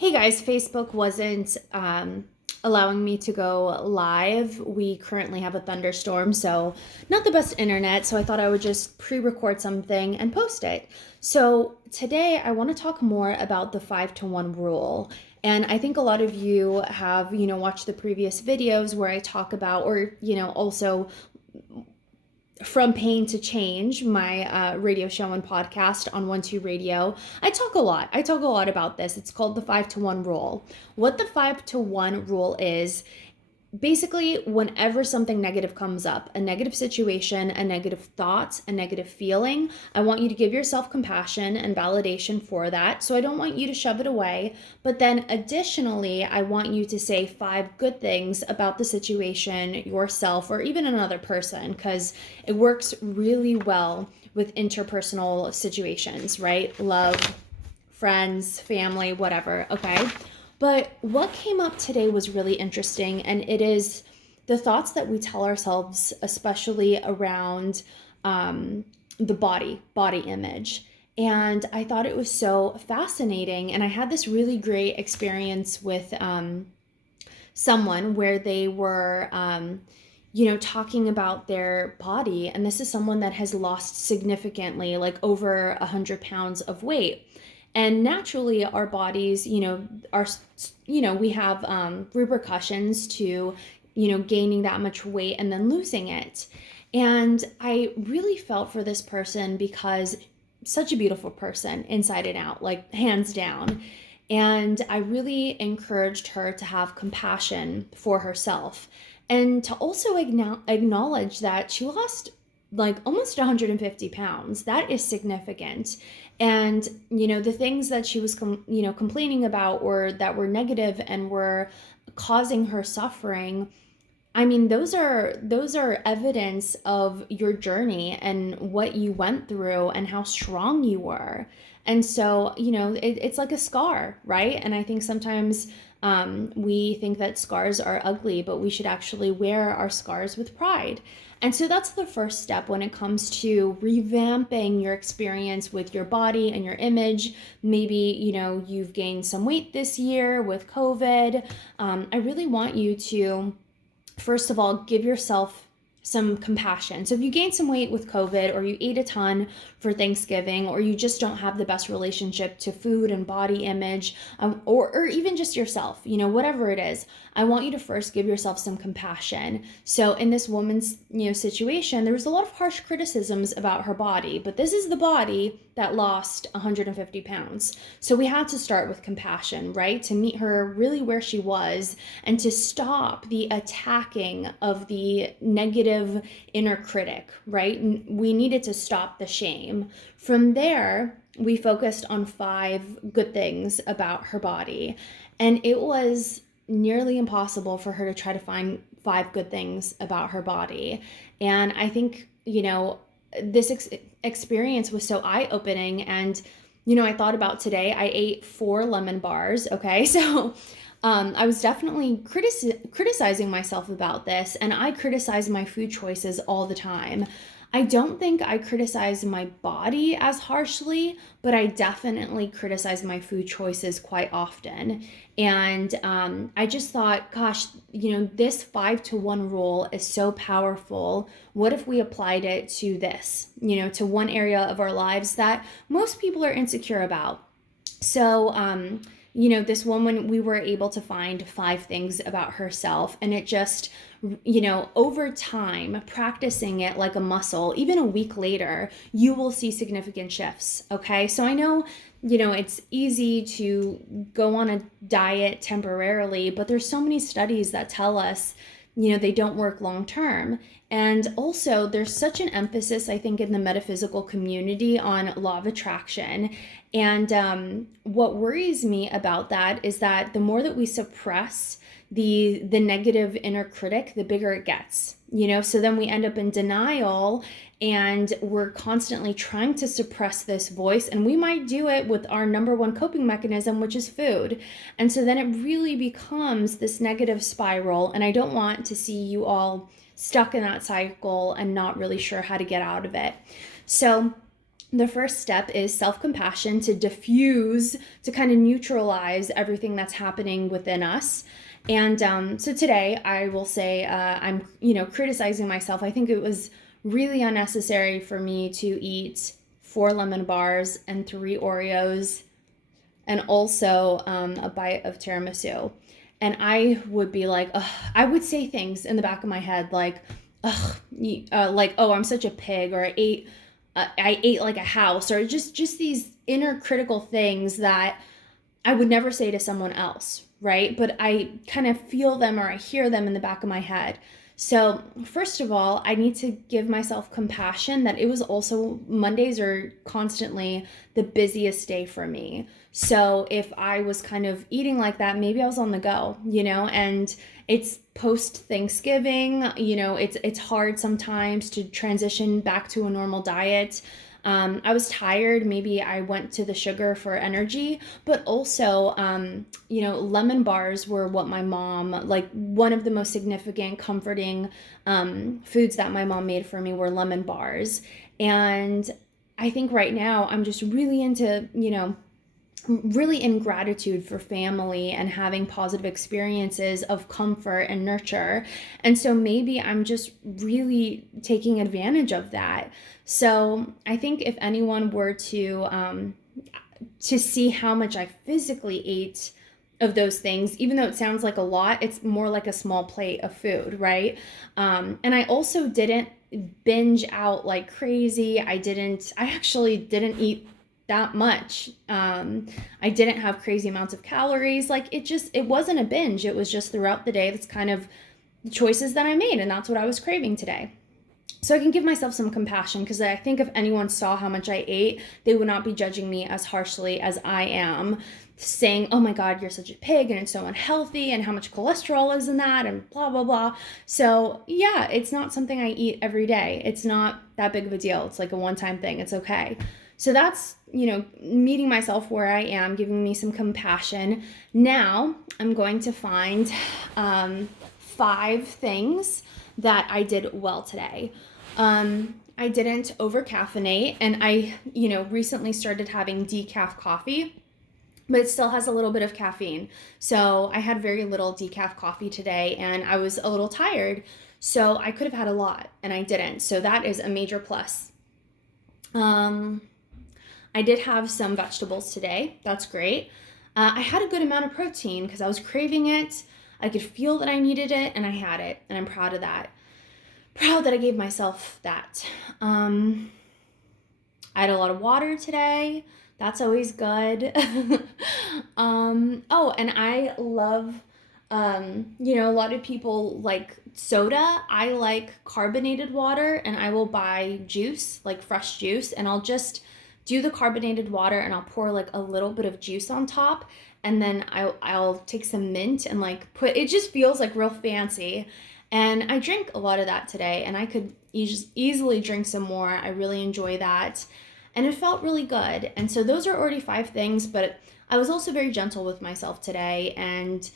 Hey guys, Facebook wasn't allowing me to go live. We currently have a thunderstorm, so not the best internet. So I thought I would just pre record something and post it. So today I want to talk more about the 5 to 1 rule. And I think a lot of you have, watched the previous videos where I talk about, or, also from Pain to Change, my radio show and podcast on 1 2 Radio, I talk a lot. I talk a lot about this. It's called the 5 to 1 rule. What the 5 to 1 rule is, basically, whenever something negative comes up, a negative situation, a negative thought, a negative feeling, I want you to give yourself compassion and validation for that. So I don't want you to shove it away. But then additionally, I want you to say 5 good things about the situation, yourself, or even another person, because it works really well with interpersonal situations, right? Love, friends, family, whatever, okay? But what came up today was really interesting, and it is the thoughts that we tell ourselves, especially around the body image. And I thought it was so fascinating. And I had this really great experience with someone where they were, talking about their body. And this is someone that has lost significantly, like over 100 pounds of weight. And naturally, our bodies, we have repercussions to, gaining that much weight and then losing it. And I really felt for this person because such a beautiful person inside and out, like hands down. And I really encouraged her to have compassion for herself and to also acknowledge that she lost like almost 150 pounds. That is significant. And, the things that she was, complaining about or that were negative and were causing her suffering, I mean, those are evidence of your journey and what you went through and how strong you were. And so, it's like a scar, right? And I think sometimes we think that scars are ugly, but we should actually wear our scars with pride. And so that's the first step when it comes to revamping your experience with your body and your image. Maybe, you've gained some weight this year with COVID. I really want you to, first of all, give yourself some compassion. So if you gained some weight with COVID, or you ate a ton for Thanksgiving, or you just don't have the best relationship to food and body image, or even just yourself, whatever it is, I want you to first give yourself some compassion. So in this woman's, situation, there was a lot of harsh criticisms about her body, but this is the body that lost 150 pounds. So we had to start with compassion, right? To meet her really where she was and to stop the attacking of the negative inner critic, right? We needed to stop the shame. From there, we focused on 5 good things about her body. And it was nearly impossible for her to try to find 5 good things about her body. And I think, this experience was so eye-opening. And, I thought about today, I ate 4 lemon bars. Okay. So I was definitely criticizing myself about this, and I criticize my food choices all the time. I don't think I criticize my body as harshly, but I definitely criticize my food choices quite often. And I just thought, gosh, this 5 to 1 rule is so powerful. What if we applied it to this, to one area of our lives that most people are insecure about? So, this woman, we were able to find 5 things about herself, and it just, over time, practicing it like a muscle, even a week later, you will see significant shifts. Okay. So I know, it's easy to go on a diet temporarily, but there's so many studies that tell us, they don't work long term. And also, there's such an emphasis, I think, in the metaphysical community on law of attraction. And what worries me about that is that the more that we suppress the negative inner critic, the bigger it gets. So then we end up in denial, and we're constantly trying to suppress this voice, and we might do it with our number one coping mechanism, which is food. And so then it really becomes this negative spiral, and I don't want to see you all stuck in that cycle and not really sure how to get out of it. So the first step is self-compassion to diffuse, to kind of neutralize everything that's happening within us. And so today I will say I'm, criticizing myself. I think it was really unnecessary for me to eat 4 lemon bars and 3 Oreos and also a bite of tiramisu. And I would be like, ugh, I would say things in the back of my head like, ugh, like, oh, I'm such a pig, or I ate like a house, or just these inner critical things that I would never say to someone else, right? But I kind of feel them or I hear them in the back of my head. So, first of all, I need to give myself compassion that it was also Mondays are constantly the busiest day for me. So, if I was kind of eating like that, maybe I was on the go, and it's post Thanksgiving, it's hard sometimes to transition back to a normal diet. I was tired. Maybe I went to the sugar for energy, but also, lemon bars were what my mom, like one of the most significant comforting foods that my mom made for me were lemon bars. And I think right now I'm just really into, really in gratitude for family and having positive experiences of comfort and nurture. And so maybe I'm just really taking advantage of that. So I think if anyone were to see how much I physically ate of those things, even though it sounds like a lot, it's more like a small plate of food, right? And I also didn't binge out like crazy. I actually didn't eat that much. I didn't have crazy amounts of calories. Like it wasn't a binge. It was just throughout the day. That's kind of the choices that I made. And that's what I was craving today. So I can give myself some compassion, because I think if anyone saw how much I ate, they would not be judging me as harshly as I am, saying, oh my God, you're such a pig and it's so unhealthy and how much cholesterol is in that and blah, blah, blah. So yeah, it's not something I eat every day. It's not that big of a deal. It's like a one-time thing. It's okay. So that's, meeting myself where I am, giving me some compassion. Now I'm going to find 5 things that I did well today. I didn't over caffeinate, and I, recently started having decaf coffee, but it still has a little bit of caffeine. So I had very little decaf coffee today, and I was a little tired. So I could have had a lot, and I didn't. So that is a major plus. I did have some vegetables today. That's great. I had a good amount of protein because I was craving it. I could feel that I needed it, and I had it, and I'm proud of that. Proud that I gave myself that. I had a lot of water today. That's always good. Oh, and I love, a lot of people like soda. I like carbonated water, and I will buy juice, like fresh juice, and I'll just do the carbonated water and I'll pour like a little bit of juice on top, and then I'll take some mint and like put, it just feels like real fancy. And I drank a lot of that today, and I could easily drink some more. I really enjoy that. And it felt really good. And so those are already 5 things, but I was also very gentle with myself today, and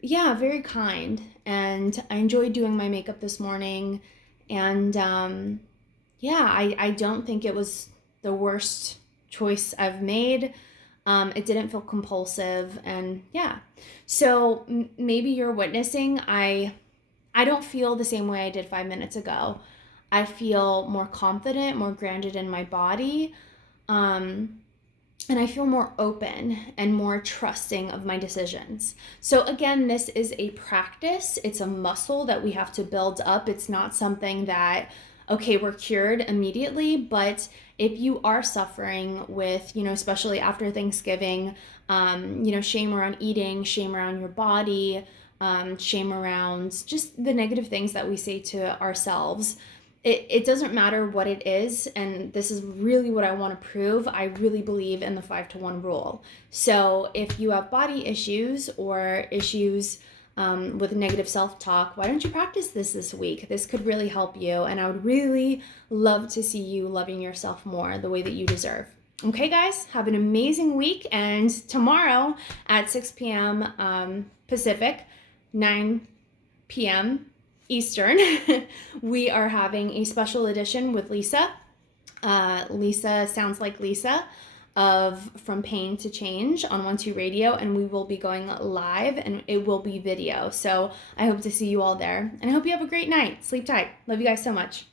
yeah, very kind. And I enjoyed doing my makeup this morning. And yeah, I don't think it was the worst choice I've made. It didn't feel compulsive, and yeah. So maybe you're witnessing, I don't feel the same way I did 5 minutes ago. I feel more confident, more grounded in my body, and I feel more open and more trusting of my decisions. So again, this is a practice. It's a muscle that we have to build up. It's not something that, okay, we're cured immediately, but if you are suffering with, especially after Thanksgiving, shame around eating, shame around your body, shame around just the negative things that we say to ourselves, it doesn't matter what it is. And this is really what I want to prove. I really believe in the 5-to-1 rule. So if you have body issues or issues with negative self-talk, why don't you practice this week? This could really help you, and I would really love to see you loving yourself more the way that you deserve. Okay, guys, have an amazing week, and tomorrow at 6 p.m. Pacific, 9 p.m. Eastern, we are having a special edition with Lisa. Lisa Sounds Like Lisa of From Pain to Change on 12 Radio, and we will be going live, and it will be video. So I hope to see you all there, and I hope you have a great night. Sleep tight. Love you guys so much.